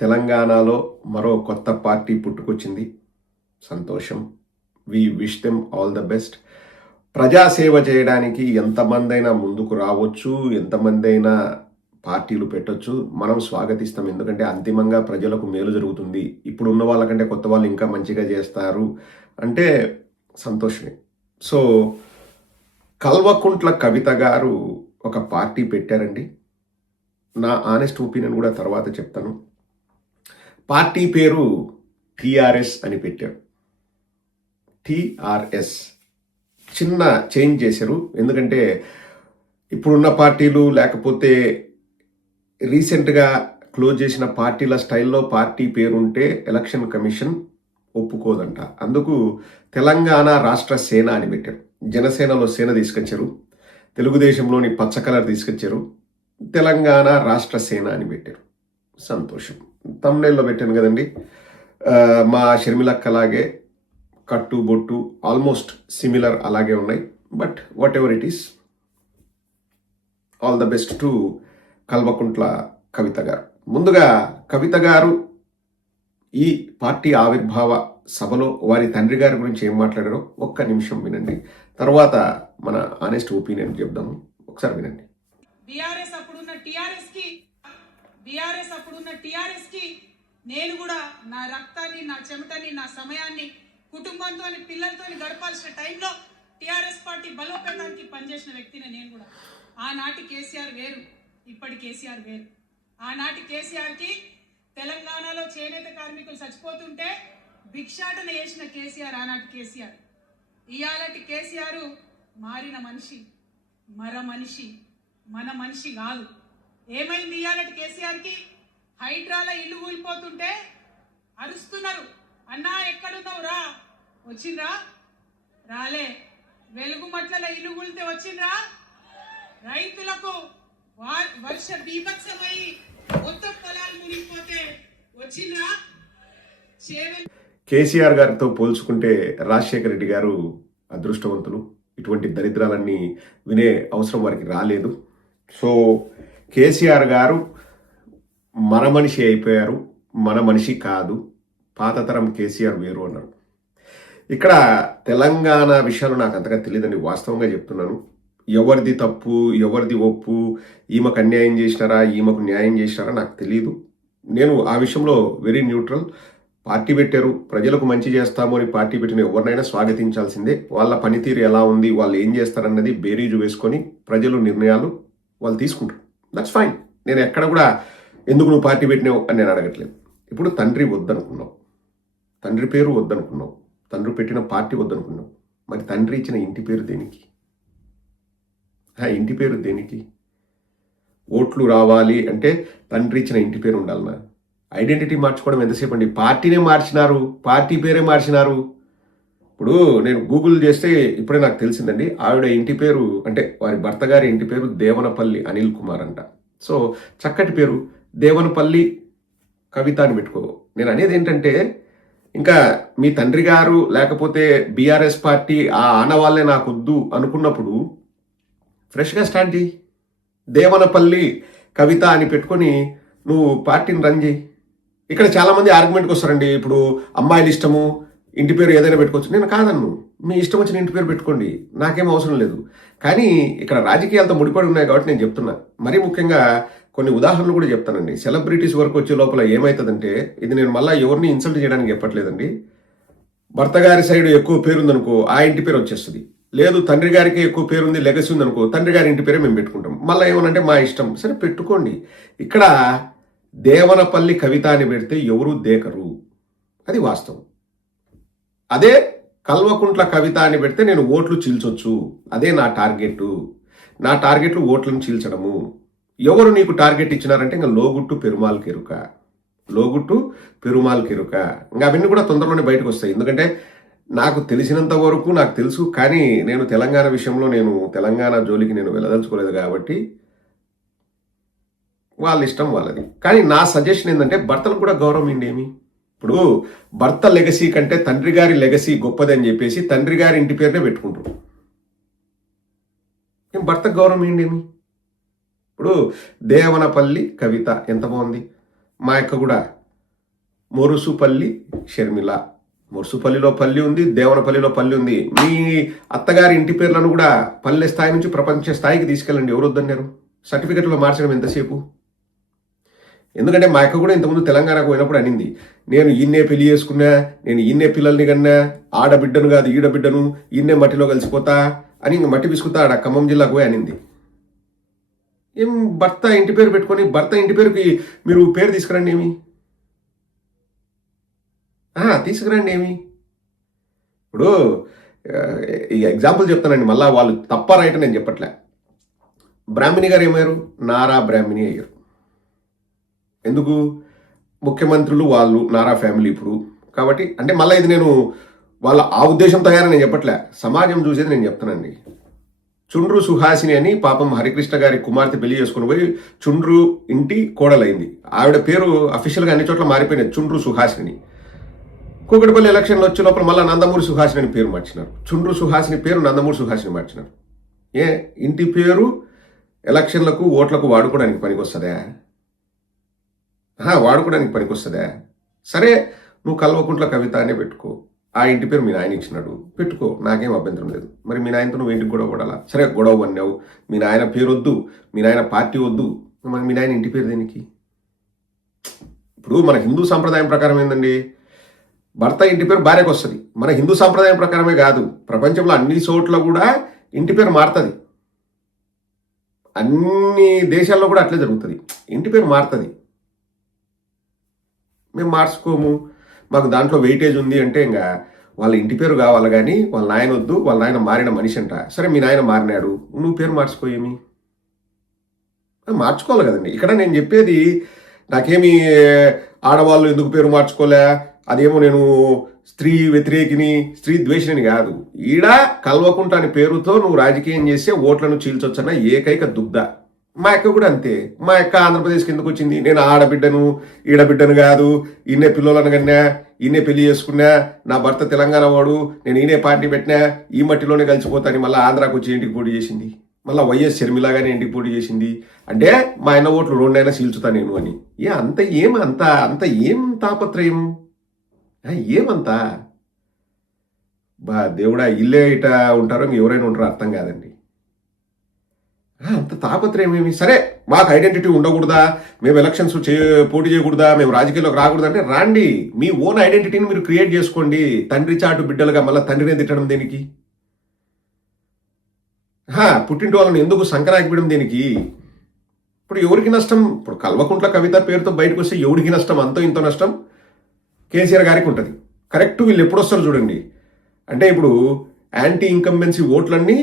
తెలంగాణలో మరో కొత్త పార్టీ పుట్టుకొచ్చింది. సంతోషం. We wish them all the best. ప్రజాసేవ చేయడానికి ఎంతమందైనా ముందుకు రావచ్చు, ఎంతమందైనా పార్టీలు పెట్టొచ్చు. మనం స్వాగతిస్తాం. ఎందుకంటే అంతిమంగా ప్రజలకు మేలు జరుగుతుంది. ఇప్పుడు ఉన్న వాళ్ళకంటే కొత్త వాళ్ళు ఇంకా మంచిగా చేస్తారు అంటే సంతోషమే. సో కల్వకుంట్ల కవిత గారు ఒక పార్టీ పెట్టారండి. నా ఆనెస్ట్ ఒపీనియన్ కూడా తర్వాత చెప్తాను. పార్టీ పేరు టిఆర్ఎస్ అని పెట్టారు. టిఆర్ఎస్ చిన్న చేంజ్ చేశారు. ఎందుకంటే ఇప్పుడున్న పార్టీలు లేకపోతే రీసెంట్గా క్లోజ్ చేసిన పార్టీల స్టైల్లో పార్టీ పేరుంటే ఎలక్షన్ కమిషన్ ఒప్పుకోదంట. అందుకు తెలంగాణ రాష్ట్ర సేన అని పెట్టారు. జనసేనలో సేన తీసుకొచ్చారు, తెలుగుదేశంలోని పచ్చ కలర్ తీసుకొచ్చారు, తెలంగాణ రాష్ట్ర సేన అని పెట్టారు. సంతోషం. తమ్నైల్లో పెట్టాను కదండి. మా షర్మిలక్క అలాగే కట్టు బొట్టు ఆల్మోస్ట్ సిమిలర్ అలాగే ఉన్నాయి. But whatever it is, all the best to Kalvakuntla Kavitha గారు. ముందుగా కవిత గారు ఈ పార్టీ ఆవిర్భావ సభలో వారి తండ్రి గారి గురించి ఏం మాట్లాడారో ఒక్క నిమిషం వినండి. తర్వాత మన ఆనెస్ట్ ఒపీనియన్ చెప్దాము. ఒకసారి వినండి. బీఆర్ఎస్ అప్పుడున్న టిఆర్ఎస్ కి నేను కూడా నా రక్తాన్ని, నా చెమటని, నా సమయాన్ని కుటుంబంతో పిల్లలతో గడపాల్సిన టైంలో టిఆర్ఎస్ పార్టీ బలోపేతానికి పనిచేసిన వ్యక్తిని నేను కూడా. ఆనాటి కేసీఆర్ వేరు, ఇప్పటి కేసీఆర్ వేరు. ఆనాటి కేసీఆర్కి తెలంగాణలో చేనేత కార్మికులు చచ్చిపోతుంటే భిక్షాటన చేసిన కేసీఆర్ ఆనాటి కేసీఆర్. ఇయాలటి కేసీఆర్ మారిన మనిషి, మన మనిషి కాదు. ఏమైంది ఇయాలటి కేసీఆర్కి? హైడ్రాలో ఇల్లు కూలిపోతుంటే అరుస్తున్నారు, అన్నా ఎక్కడున్నావు రా, వచ్చిండ్రా? రాలే. వెలుగుమట్ల ఇల్లు కూలితే వచ్చిండ్రా? రైతులకు వర్ష బీభత్సమై మొత్తం పొలాలు మునిగిపోతే వచ్చిండ్రా? కేసీఆర్ గారితో పోల్చుకుంటే రాజశేఖర రెడ్డి గారు అదృష్టవంతులు. ఇటువంటి దరిద్రాలన్నీ వినే అవసరం వారికి రాలేదు. సో కేసీఆర్ గారు మన మనిషి అయిపోయారు, మన మనిషి కాదు. పాతతరం కేసీఆర్ వేరు అన్నారు. ఇక్కడ తెలంగాణ విషయాలు నాకు అంతగా తెలియదండి, వాస్తవంగా చెప్తున్నాను. ఎవరిది తప్పు, ఎవరిది ఒప్పు, ఈమెకు అన్యాయం చేసినారా, ఈమెకు న్యాయం చేసినారా నాకు తెలియదు. నేను ఆ విషయంలో వెరీ న్యూట్రల్. పార్టీ పెట్టారు, ప్రజలకు మంచి చేస్తాము అని పార్టీ పెట్టిన ఎవరినైనా స్వాగతించాల్సిందే. వాళ్ళ పనితీరు ఎలా ఉంది, వాళ్ళు ఏం చేస్తారన్నది బేరీజు వేసుకొని ప్రజలు నిర్ణయాలు వాళ్ళు తీసుకుంటారు. That's fine. నేను ఎక్కడ కూడా ఎందుకు నువ్వు పార్టీ పెట్టినావు అని నేను అడగట్లేదు. ఇప్పుడు తండ్రి వద్దనుకున్నావు, తండ్రి పేరు వద్దనుకున్నావు, తండ్రి పెట్టిన పార్టీ వద్దనుకున్నావు. మరి తండ్రి ఇచ్చిన ఇంటి పేరు దేనికి? ఇంటి పేరు దేనికి? ఓట్లు రావాలి అంటే తండ్రి ఇచ్చిన ఇంటి పేరు ఉండాలన్నా? ఐడెంటిటీ మార్చుకోవడం ఎంతసేపు అండి? పార్టీనే మార్చినారు, పార్టీ పేరే మార్చినారు. ఇప్పుడు నేను గూగుల్ చేస్తే ఇప్పుడే నాకు తెలిసిందండి, ఆవిడ ఇంటి పేరు అంటే వారి భర్త గారి ఇంటి పేరు దేవనపల్లి అనిల్ కుమార్ అంట. సో చక్కటి పేరు, దేవనపల్లి కవిత అని పెట్టుకో. నేను అనేది ఏంటంటే, ఇంకా మీ తండ్రి గారు లేకపోతే బీఆర్ఎస్ పార్టీ ఆ ఆనవాళ్ళే నాకు వద్దు అనుకున్నప్పుడు ఫ్రెష్గా స్టార్ట్ చేయి. దేవనపల్లి కవిత అని పెట్టుకొని నువ్వు పార్టీని రన్ చేయి. ఇక్కడ చాలామంది ఆర్గ్యుమెంట్కి వస్తారండి, ఇప్పుడు అమ్మాయిల ఇష్టము, ఇంటి పేరు ఏదైనా పెట్టుకోవచ్చు. నేను కాదన్ను, మీ ఇష్టం వచ్చిన ఇంటి పేరు పెట్టుకోండి, నాకేం అవసరం లేదు. కానీ ఇక్కడ రాజకీయాలతో ముడిపడి ఉన్నాయి కాబట్టి నేను చెప్తున్నా. మరీ ముఖ్యంగా కొన్ని ఉదాహరణలు కూడా చెప్తానండి. సెలబ్రిటీస్ వరకు వచ్చే లోపల ఏమవుతుందంటే, ఇది నేను మళ్ళీ ఎవరిని ఇన్సల్ట్ చేయడానికి చెప్పట్లేదండి. భర్త గారి సైడ్ ఎక్కువ పేరుందనుకో, ఆ ఇంటి పేరు వచ్చేస్తుంది. లేదు తండ్రి గారికి ఎక్కువ పేరుంది, లెగసీ ఉందనుకో, తండ్రి గారి ఇంటి పేరే మేము పెట్టుకుంటాం. మళ్ళీ ఏమనంటే మా ఇష్టం. సరే పెట్టుకోండి. ఇక్కడ దేవనపల్లి కవిత అని పెడితే ఎవరు దేకరు, అది వాస్తవం. అదే కల్వకుంట్ల కవిత అని పెడితే నేను ఓట్లు చీల్చొచ్చు, అదే నా టార్గెట్లు ఓట్లను చీల్చడము. ఎవరు నీకు టార్గెట్ ఇచ్చినారంటే ఇంకా లోగుట్టు పెరుమాల్ కెరుక. ఇంకా అవన్నీ కూడా తొందరలోనే బయటకు వస్తాయి. ఎందుకంటే నాకు తెలిసినంత వరకు నాకు తెలుసు, కానీ నేను తెలంగాణ విషయంలో తెలంగాణ జోలికి నేను వెళ్ళదలుచుకోలేదు కాబట్టి వాళ్ళ ఇష్టం వాళ్ళది. కానీ నా సజెషన్ ఏంటంటే, భర్తలకు కూడా గౌరవం ఏంటి? ఇప్పుడు భర్త లెగసీ కంటే తండ్రి గారి లెగసీ గొప్పదని చెప్పేసి తండ్రి గారి ఇంటి పేరునే పెట్టుకుంటారు. భర్తకు గౌరవం ఏంటి? ఇప్పుడు దేవనపల్లి కవిత ఎంత బాగుంది. మా యొక్క కూడా మొరుసుపల్లి షర్మిల. మొరుసుపల్లిలో పల్లి ఉంది, దేవనపల్లిలో పల్లి ఉంది. మీ అత్తగారి ఇంటి పేర్లను కూడా పల్లె స్థాయి నుంచి ప్రపంచ స్థాయికి తీసుకెళ్ళండి. ఎవరు వద్దన్నారు? సర్టిఫికెట్లో మార్చడం ఎంతసేపు? ఎందుకంటే మా అక్క కూడా ఇంతకుముందు తెలంగాణకు పోయినప్పుడు అనింది, నేను ఈయన్నే పెళ్లి చేసుకున్నా, నేను ఈయన్నే పిల్లల్ని కన్నా, ఆడబిడ్డను కాదు ఈడబిడ్డను, ఈయన్నే మట్టిలో కలిసిపోతా అని ఇంక మట్టి విసుకుతా ఆడ ఖమ్మం జిల్లాకు పోయి అనింది. ఏం భర్త ఇంటి పేరు పెట్టుకొని భర్త ఇంటి పేరుకి మీరు పేరు తీసుకురండి ఏమి? తీసుకురండి ఏమి? ఇప్పుడు ఈ ఎగ్జాంపుల్ చెప్తానండి, మళ్ళా వాళ్ళు తప్ప రైట్ నేను చెప్పట్లే. బ్రాహ్మణి గారు ఏమయ్యారు? నారా బ్రాహ్మణి అయ్యారు. ఎందుకు? ముఖ్యమంత్రులు వాళ్ళు నారా ఫ్యామిలీ ఇప్పుడు కాబట్టి. అంటే మళ్ళీ ఇది నేను వాళ్ళ ఆ ఉద్దేశం తయారని నేను చెప్పట్లే, సమాజం చూసేది నేను చెప్తానండి. చుండ్రు సుహాసిని అని పాపం హరికృష్ణ గారి కుమార్తె పెళ్లి చేసుకుని పోయి చుండ్రు ఇంటి కోడలైంది. ఆవిడ పేరు అఫీషియల్గా అన్ని చోట్ల మారిపోయినది, చుండ్రు సుహాసిని. కూకటిపల్లి ఎలక్షన్లు వచ్చే లోపల మళ్ళీ నందమూరి సుహాసిని అని పేరు మార్చినారు. చుండ్రు సుహాసిని పేరు నందమూరి సుహాసిని మార్చినారు. ఇంటి పేరు ఎలక్షన్లకు ఓట్లకు వాడుకోవడానికి పనికొస్తుందా? వాడుకోవడానికి పనికొస్తుందా? సరే, నువ్వు కల్వకుంట్ల కవిత అనే పెట్టుకో, ఆ ఇంటి పేరు మీ నాయన ఇచ్చినాడు, పెట్టుకో, నాకేం అభ్యంతరం లేదు. మరి మీ నాయనతో నువ్వు ఇంటికి గొడవ పడాలా? సరే, గొడవ పడినావు, మీ నాయన పేరు వద్దు, మీ నాయన పార్టీ వద్దు, మరి మీ నాయన ఇంటి పేరు దేనికి? ఇప్పుడు మన హిందూ సాంప్రదాయం ప్రకారం ఏందండి, భర్త ఇంటి పేరు భార్యకు వస్తుంది. మన హిందూ సాంప్రదాయం ప్రకారమే కాదు, ప్రపంచంలో అన్ని చోట్ల కూడా ఇంటి పేరు మారుతుంది. అన్ని దేశాల్లో కూడా అట్లే జరుగుతుంది, ఇంటి పేరు మారుతుంది. మేము మార్చుకోము, మాకు దాంట్లో వెయిటేజ్ ఉంది అంటే ఇంకా వాళ్ళ ఇంటి పేరు కావాలి కానీ వాళ్ళ నాయన వద్దు, వాళ్ళ నాయన మారిన మనిషి అంట. సరే, మీ నాయన మారినాడు, నువ్వు పేరు మార్చుకోయేమి? మార్చుకోవాలి కదండి. ఇక్కడ నేను చెప్పేది, నాకేమి ఆడవాళ్ళు ఎందుకు పేరు మార్చుకోలే, అదేమో నేను స్త్రీ వ్యతిరేకిని, స్త్రీ ద్వేషిని కాదు. ఈడ కల్వకుంట అనే పేరుతో నువ్వు రాజకీయం చేస్తే ఓట్లను చీల్చొచ్చన్న ఏకైక దుగ్ధ. మా అక్క కూడా అంతే. మా అక్క ఆంధ్రప్రదేశ్కి ఎందుకు వచ్చింది? నేను ఆడబిడ్డను ఈడబిడ్డను కాదు, ఈయనే పిల్లలను కన్నా, ఈయనే పెళ్లి చేసుకున్నా, నా భర్త తెలంగాణ వాడు, నేను ఈయనే పార్టీ పెట్టినా, ఈ మట్టిలోనే కలిసిపోతాను. మళ్ళీ ఆంధ్రాకు వచ్చి ఇంటికి పోటీ చేసింది, మళ్ళీ వైఎస్ షర్మిలాగానే ఇంటికి పోటీ చేసింది. అంటే మా ఆయన ఓట్లు రెండైనా చీల్చుతా నేను అని. అంత ఏం తాపత్రయం? ఏమంతా దేవుడా, ఇల్లే ఇట ఉంటారో ఎవరైనా ఉంటారో అర్థం కాదండి. అంత తాపత్రయం ఏమి? సరే, మాకు ఐడెంటిటీ ఉండకూడదా, మేము ఎలక్షన్స్ పోటీ చేయకూడదా, మేము రాజకీయాల్లోకి రాకూడదా అంటే రాండి, మీ ఓన్ ఐడెంటిటీని మీరు క్రియేట్ చేసుకోండి. తండ్రి చాటు బిడ్డలుగా మళ్ళీ తండ్రిని తిట్టడం దేనికి? పుట్టింటి వాళ్ళని ఎందుకు సంకరాకిపడం దేనికి? ఇప్పుడు ఎవరికి నష్టం? ఇప్పుడు కల్వకుంట్ల కవిత పేరుతో బయటకు వస్తే ఎవరికి నష్టం? అంతో ఇంతో నష్టం కేసీఆర్ గారికి ఉంటుంది. కరెక్ట్, వీళ్ళు ఎప్పుడు వస్తారు చూడండి. అంటే ఇప్పుడు యాంటీ ఇన్కంబెన్సీ ఓట్లన్నీ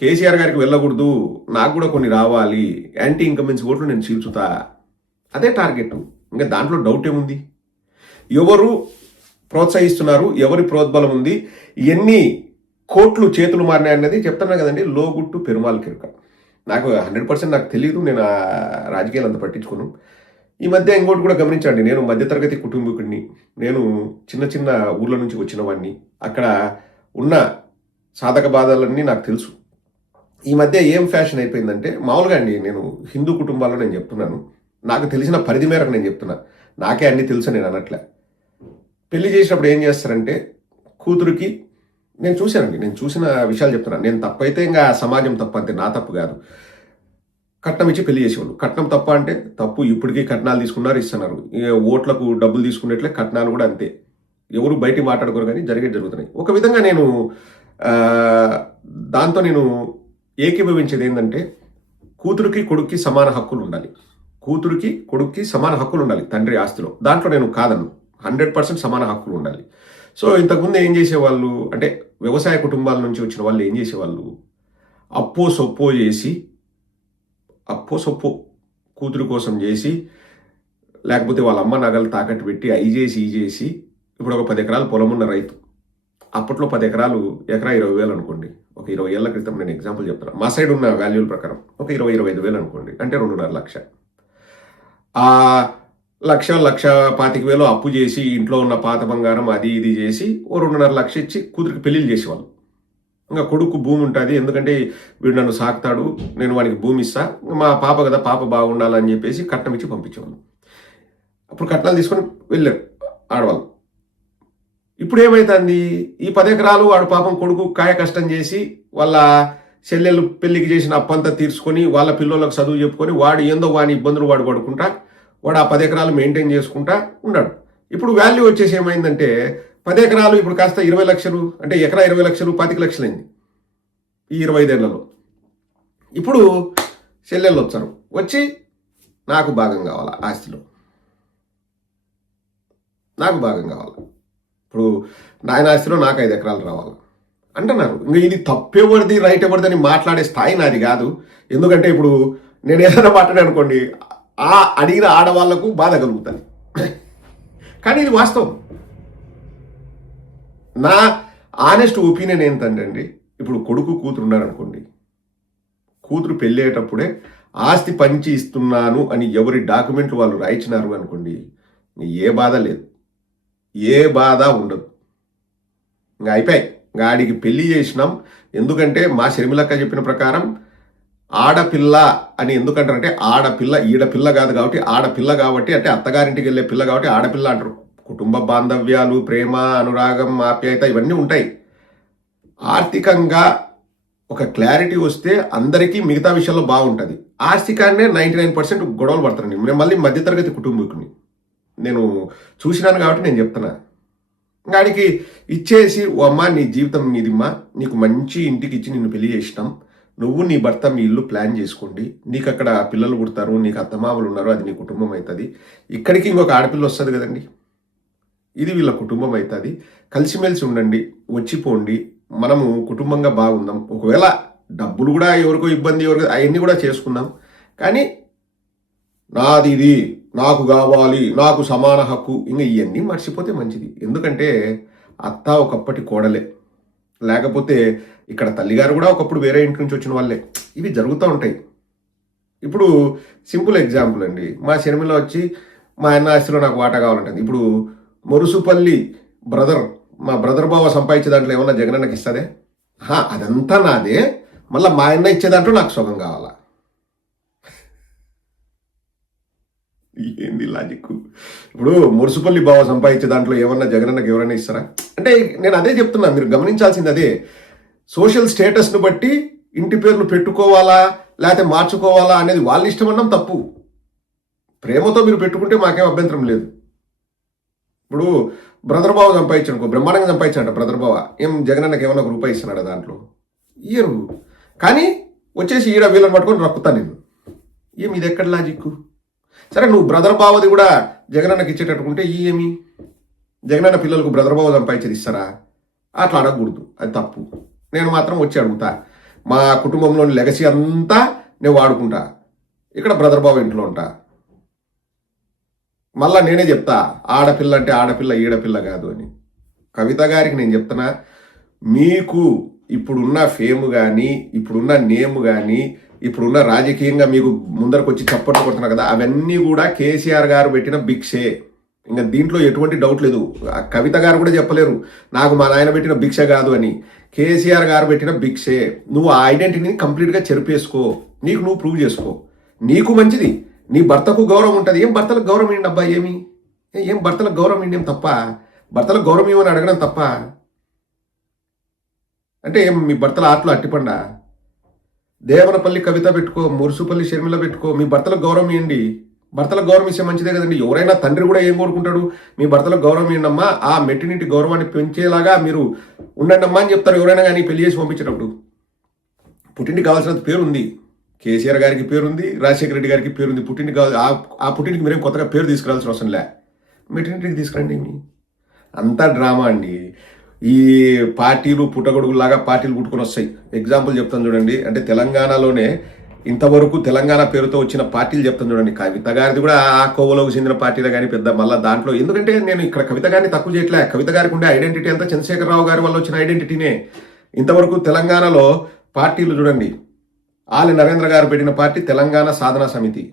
కేసీఆర్ గారికి వెళ్ళకూడదు, నాకు కూడా కొన్ని రావాలి, యాంటీ ఇన్కంబెన్సీ ఓట్లు నేను చీల్చుతా, అదే టార్గెట్. ఇంకా దాంట్లో డౌట్ ఏముంది? ఎవరు ప్రోత్సహిస్తున్నారు, ఎవరి ప్రోద్బలం ఉంది, ఎన్ని కోట్లు చేతులు మారినాయి అన్నది చెప్తున్నా కదండి. లోగుట్టు పెరుమాల్ కిరుక. నాకు 100% నాకు తెలియదు, నేను ఆ రాజకీయాలు అంత పట్టించుకోను. ఈ మధ్య ఇంకోటి కూడా గమనించండి, నేను మధ్యతరగతి కుటుంబీకుడిని, నేను చిన్న చిన్న ఊర్ల నుంచి వచ్చిన వాడిని, అక్కడ ఉన్న సాధక బాధలన్నీ నాకు తెలుసు. ఈ మధ్య ఏం ఫ్యాషన్ అయిపోయిందంటే, మామూలుగా అండి, నేను హిందూ కుటుంబాల్లో నేను చెప్తున్నాను, నాకు తెలిసిన పరిధి మేరకు నేను చెప్తున్నా, నాకే అన్నీ తెలుసు నేను అనట్లే. పెళ్లి చేసినప్పుడు ఏం చేస్తారంటే, కూతురికి, నేను చూశానండి, నేను చూసిన విషయాలు చెప్తున్నాను, నేను తప్పైతే ఇంకా సమాజం తప్పు, అంతే, నా తప్పు కాదు. కట్నం ఇచ్చి పెళ్లి చేసేవాళ్ళు. కట్నం తప్ప అంటే తప్పు. ఇప్పటికీ కట్నాలు తీసుకున్నారు, ఇస్తున్నారు. ఓట్లకు డబ్బులు తీసుకున్నట్లే కట్నాలు కూడా అంతే. ఎవరు బయట మాట్లాడుకోరు కానీ జరుగుతున్నాయి. ఒక విధంగా నేను దాంతో నేను ఏకీభవించేది ఏంటంటే, కూతురికి కొడుక్కి సమాన హక్కులు ఉండాలి. కూతురికి కొడుక్కి సమాన హక్కులు ఉండాలి తండ్రి ఆస్తిలో. దాంట్లో నేను కాదను, 100% సమాన హక్కులు ఉండాలి. సో ఇంతకుముందు ఏం చేసేవాళ్ళు అంటే, వ్యవసాయ కుటుంబాల నుంచి వచ్చిన వాళ్ళు ఏం చేసేవాళ్ళు, అప్పో సొప్పో కూతురు కోసం చేసి, లేకపోతే వాళ్ళ అమ్మ నగలు తాకట్టు పెట్టి అయి చేసి ఇప్పుడు ఒక 10 ఎకరాలు పొలం ఉన్న రైతు, అప్పట్లో 10 ఎకరాలు, ఎకరా 20,000 అనుకోండి, ఒక 20 ఏళ్ల క్రితం నేను ఎగ్జాంపుల్ చెప్తాను, మా సైడ్ ఉన్న వాల్యూల ప్రకారం ఒక 20-25 అనుకోండి, అంటే 2.5 లక్ష. ఆ 1,25,000 అప్పు చేసి ఇంట్లో ఉన్న పాత బంగారం అది ఇది చేసి ఓ 2.5 లక్ష ఇచ్చి కూతురికి పెళ్లిళ్ళు చేసేవాళ్ళు. ఇంకా కొడుకు భూమి ఉంటుంది, ఎందుకంటే వీడు నన్ను సాకుతాడు, నేను వానికి భూమి ఇస్తా, మా పాప కదా, పాప బాగుండాలని చెప్పేసి కట్నం ఇచ్చి పంపించేవాళ్ళు. అప్పుడు కట్నాలు తీసుకొని వెళ్ళారు ఆడవాళ్ళు. ఇప్పుడు ఏమవుతుంది, ఈ 10 ఎకరాలు వాడు పాపం కొడుకు కాయ కష్టం చేసి వాళ్ళ చెల్లెళ్ళు పెళ్లికి చేసిన అప్పంతా తీర్చుకొని వాళ్ళ పిల్లలకు చదువు చెప్పుకొని వాడు ఏందో వాని ఇబ్బందులు వాడు పడుకుంటా వాడు ఆ 10 ఎకరాలు మెయింటైన్ చేసుకుంటా ఉన్నాడు. ఇప్పుడు వాల్యూ వచ్చేసి ఏమైందంటే 10 ఎకరాలు ఇప్పుడు కాస్త 20 లక్షలు, అంటే ఎకరా 20 లక్షలు 25 లక్షలు అయింది ఈ 25 ఏళ్లలో. ఇప్పుడు చెల్లెళ్ళు వచ్చారు, వచ్చి నాకు భాగం కావాలా ఆస్తిలో, నాకు భాగం కావాలి, ఇప్పుడు నాయన ఆస్తిలో నాకు 5 ఎకరాలు రావాలి అంటున్నారు. ఇంకా ఇది తప్పెవరిది రైట్ ఎవరిది అని మాట్లాడే స్థాయి నాది కాదు. ఎందుకంటే ఇప్పుడు నేను ఏదైనా మాట్లాడే అనుకోండి, ఆ అడిగిన ఆడవాళ్లకు బాధ కలుగుతుంది. కానీ ఇది వాస్తవం. నా ఆనెస్ట్ ఒపీనియన్ ఏంటంటే, ఇప్పుడు కొడుకు కూతురు ఉన్నారనుకోండి, కూతురు పెళ్ళేటప్పుడే ఆస్తి పంచి ఇస్తున్నాను అని ఎవరి డాక్యుమెంట్లు వాళ్ళు రాయించినారు అనుకోండి, ఏ బాధ లేదు, ఏ బాధ ఉండదు. ఇంకా అయిపోయాయి, ఇంకా ఆడికి పెళ్లి చేసినాం. ఎందుకంటే మా షర్మిలక్క చెప్పిన ప్రకారం ఆడపిల్ల అని ఎందుకంటారంటే, ఆడపిల్ల ఈడపిల్ల కాదు కాబట్టి ఆడపిల్ల కాబట్టి, అంటే అత్తగారింటికి వెళ్ళే పిల్ల కాబట్టి ఆడపిల్ల అంటారు. కుటుంబ బాంధవ్యాలు, ప్రేమ, అనురాగం, ఆప్యాయత ఇవన్నీ ఉంటాయి. ఆర్థికంగా ఒక క్లారిటీ వస్తే అందరికీ మిగతా విషయాల్లో బాగుంటుంది. ఆస్తికాన్నే 99% గొడవలు పడతారండి. నేను మళ్ళీ మధ్యతరగతి కుటుంబీకుని నేను చూసినాను కాబట్టి నేను చెప్తున్నా. గాడికి ఇచ్చేసి, ఓ అమ్మ నీ జీవితం నీదిమ్మా, నీకు మంచి ఇంటికి ఇచ్చి నిన్ను పెళ్లి చేసినాం, నువ్వు నీ భర్త మీ ఇల్లు ప్లాన్ చేసుకోండి, నీకు అక్కడ పిల్లలు పుడతారు, నీకు అత్తమామలు ఉన్నారు, అది నీ కుటుంబం అవుతుంది, ఇక్కడికి ఇంకొక ఆడపిల్ల వస్తుంది కదండి, ఇది వీళ్ళ కుటుంబం అవుతుంది, కలిసిమెలిసి ఉండండి, వచ్చిపోండి, మనము కుటుంబంగా బాగుందాం. ఒకవేళ డబ్బులు కూడా ఎవరికో ఇబ్బంది ఎవరికో అవన్నీ కూడా చేసుకుందాం, కానీ నాది ఇది, నాకు కావాలి, నాకు సమాన హక్కు, ఇంకా ఇవన్నీ మర్చిపోతే మంచిది. ఎందుకంటే అత్త ఒకప్పటి కోడలే, లేకపోతే ఇక్కడ తల్లిగారు కూడా ఒకప్పుడు వేరే ఇంటి నుంచి వచ్చిన వాళ్ళే. ఇవి జరుగుతూ ఉంటాయి. ఇప్పుడు సింపుల్ ఎగ్జాంపుల్ అండి, మా షర్మిల వచ్చి మా అన్న ఆస్తిలో నాకు వాటా కావాలంటుంది. ఇప్పుడు మొరుసుపల్లి మా బ్రదర్ బావ సంపాదించే దాంట్లో ఏమన్నా జగనన్నకి ఇస్తుందే? అదంతా నాదే, మళ్ళీ మా అన్న ఇచ్చే దాంట్లో నాకు సుఖం కావాలా? ఏంది లాజిక్? ఇప్పుడు మురుసుపల్లి బావ సంపాదించే దాంట్లో ఏమన్నా జగనన్నకి ఎవరైనా ఇస్తారా? అంటే నేను అదే చెప్తున్నా, మీరు గమనించాల్సింది అదే. సోషల్ స్టేటస్ను బట్టి ఇంటి పేర్లు పెట్టుకోవాలా లేకపోతే మార్చుకోవాలా అనేది వాళ్ళ ఇష్టం అన్నం తప్పు. ప్రేమతో మీరు పెట్టుకుంటే మాకేం అభ్యంతరం లేదు. ఇప్పుడు బ్రదర్ బావ సంపాదించనుకో, బ్రహ్మాండంగా సంపాదించాడంట బ్రదర్ బావ, ఏం జగనన్నకి ఏమన్నా ఒక రూపాయి ఇస్తున్నాడు దాంట్లో? ఇయ్యరు. కానీ వచ్చేసి ఈడ వీళ్ళని పట్టుకొని రక్కుతా నేను. ఇది ఎక్కడ లాజిక్? సరే, నువ్వు బ్రదర్ బావది కూడా జగనన్నకి ఇచ్చేటట్టుకుంటే ఏమి, జగనన్న పిల్లలకు బ్రదర్ బావ సంపాదించేది ఇస్తారా? అట్లా అడగకూడదు, అది తప్పు. నేను మాత్రం వచ్చి అడుగుతా, మా కుటుంబంలోని లెగసీ అంతా నేను వాడుకుంటా, ఇక్కడ బ్రదర్ బావ ఇంట్లో ఉంటా. మళ్ళా నేనే చెప్తా, ఆడపిల్ల అంటే ఆడపిల్ల ఈడపిల్ల కాదు అని. కవిత గారికి నేను చెప్తున్నా, మీకు ఇప్పుడున్న ఫేమ్ కానీ, ఇప్పుడున్న నేమ్ కానీ, ఇప్పుడున్న రాజకీయంగా మీకు ముందరకు వచ్చి చప్పట్లు కొడుతున్నారు కదా, అవన్నీ కూడా కేసీఆర్ గారు పెట్టిన భిక్షే. ఇంకా దీంట్లో ఎటువంటి డౌట్ లేదు. కవిత గారు కూడా చెప్పలేరు నాకు మా నాయన పెట్టిన భిక్ష కాదు అని. కేసీఆర్ గారు పెట్టిన భిక్షే. నువ్వు ఆ ఐడెంటిటీని కంప్లీట్గా చెరిపేసుకో, నీకు నువ్వు ప్రూవ్ చేసుకో, నీకు మంచిది. నీ భర్తకు గౌరవం ఉంటుంది. ఏం భర్తలకు గౌరవం ఏంటి అబ్బా? ఏం భర్తలకు గౌరవం ఏంటి? ఏం తప్ప? భర్తలకు గౌరవం ఇవ్వని అడగడం తప్ప? అంటే ఏం మీ భర్తల ఆటలో అట్టిపండా? దేవనపల్లి కవిత పెట్టుకో, మురుసుపల్లి షర్మిల పెట్టుకో, మీ భర్తలకు గౌరవం ఇవ్వండి. భర్తలకు గౌరవం ఇస్తే మంచిదే కదండి. ఎవరైనా తండ్రి కూడా ఏం కోరుకుంటాడు? మీ భర్తలకు గౌరవం ఇవ్వండమ్మా, ఆ మెట్టినింటి గౌరవాన్ని పెంచేలాగా మీరు ఉండండి అమ్మా అని చెప్తారు ఎవరైనా కానీ పెళ్లి చేసి పంపించేటప్పుడు. పుట్టింటికి కావాల్సినంత పేరు ఉంది, కేసీఆర్ గారికి పేరుంది, రాజశేఖర రెడ్డి గారికి పేరుంది. పుట్టింటికి కావాలి, ఆ పుట్టింటికి మీరేం కొత్తగా పేరు తీసుకురావాల్సిన అవసరం లే, మెట్టినింటికి తీసుకురండి. అంతా డ్రామా అండి. ఈ పార్టీలు పుట్టగొడుగులాగా పార్టీలు పుట్టుకొని వస్తాయి. ఎగ్జాంపుల్ చెప్తాను చూడండి. అంటే తెలంగాణలోనే ఇంతవరకు తెలంగాణ పేరుతో వచ్చిన పార్టీలు చెప్తాను చూడండి. కవిత గారిది కూడా ఆ కోవలోకి చెందిన పార్టీలే కానీ పెద్ద మళ్ళీ దాంట్లో ఎందుకంటే నేను ఇక్కడ కవిత గారిని తక్కువ చేయట్లే. కవిత గారికి ఉండే ఐడెంటిటీ అంతా చంద్రశేఖరరావు గారి వల్ల వచ్చిన ఐడెంటిటీనే. ఇంతవరకు తెలంగాణలో పార్టీలు చూడండి, ఆలి నరేంద్ర గారు పెట్టిన పార్టీ తెలంగాణ సాధనా సమితి,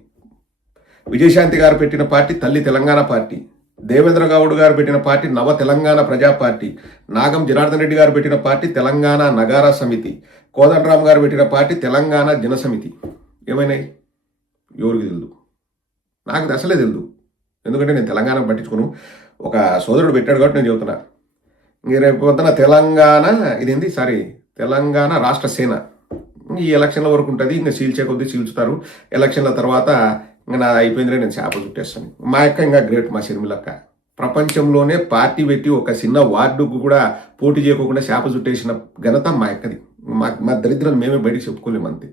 విజయశాంతి గారు పెట్టిన పార్టీ తల్లి తెలంగాణ పార్టీ, దేవేంద్ర గౌడ్ గారు పెట్టిన పార్టీ నవ తెలంగాణ ప్రజా పార్టీ, నాగం జనార్దన్ రెడ్డి గారు పెట్టిన పార్టీ తెలంగాణ నగారా సమితి, కోదండరామ్ గారు పెట్టిన పార్టీ తెలంగాణ జన సమితి. ఏమైనాయి? ఎవరికి తెలియదు, నాకు అసలే తెలియదు. ఎందుకంటే నేను తెలంగాణ పట్టించుకును. ఒక సోదరుడు పెట్టాడు కాబట్టి నేను చెబుతున్నా. ఇంక రేపు పొద్దున తెలంగాణ రాష్ట్ర సేన ఈ ఎలక్షన్ల వరకు ఉంటుంది. ఇంకా చీల్చే కొద్దీ చీల్చుతారు. ఎలక్షన్ల తర్వాత ఇంకా నా అయిపోయిందిలే, నేను చేప చుట్టేస్తాను. మా అక్క ఇంకా గ్రేట్, మా షర్మిలక్క ప్రపంచంలోనే పార్టీ పెట్టి ఒక చిన్న వార్డుకు కూడా పోటీ చేయకుండా చేప చుట్టేసిన ఘనత మా అక్కది. మా దరిద్రాన్ని మేమే బయటికి చెప్పుకోలేము అంతే.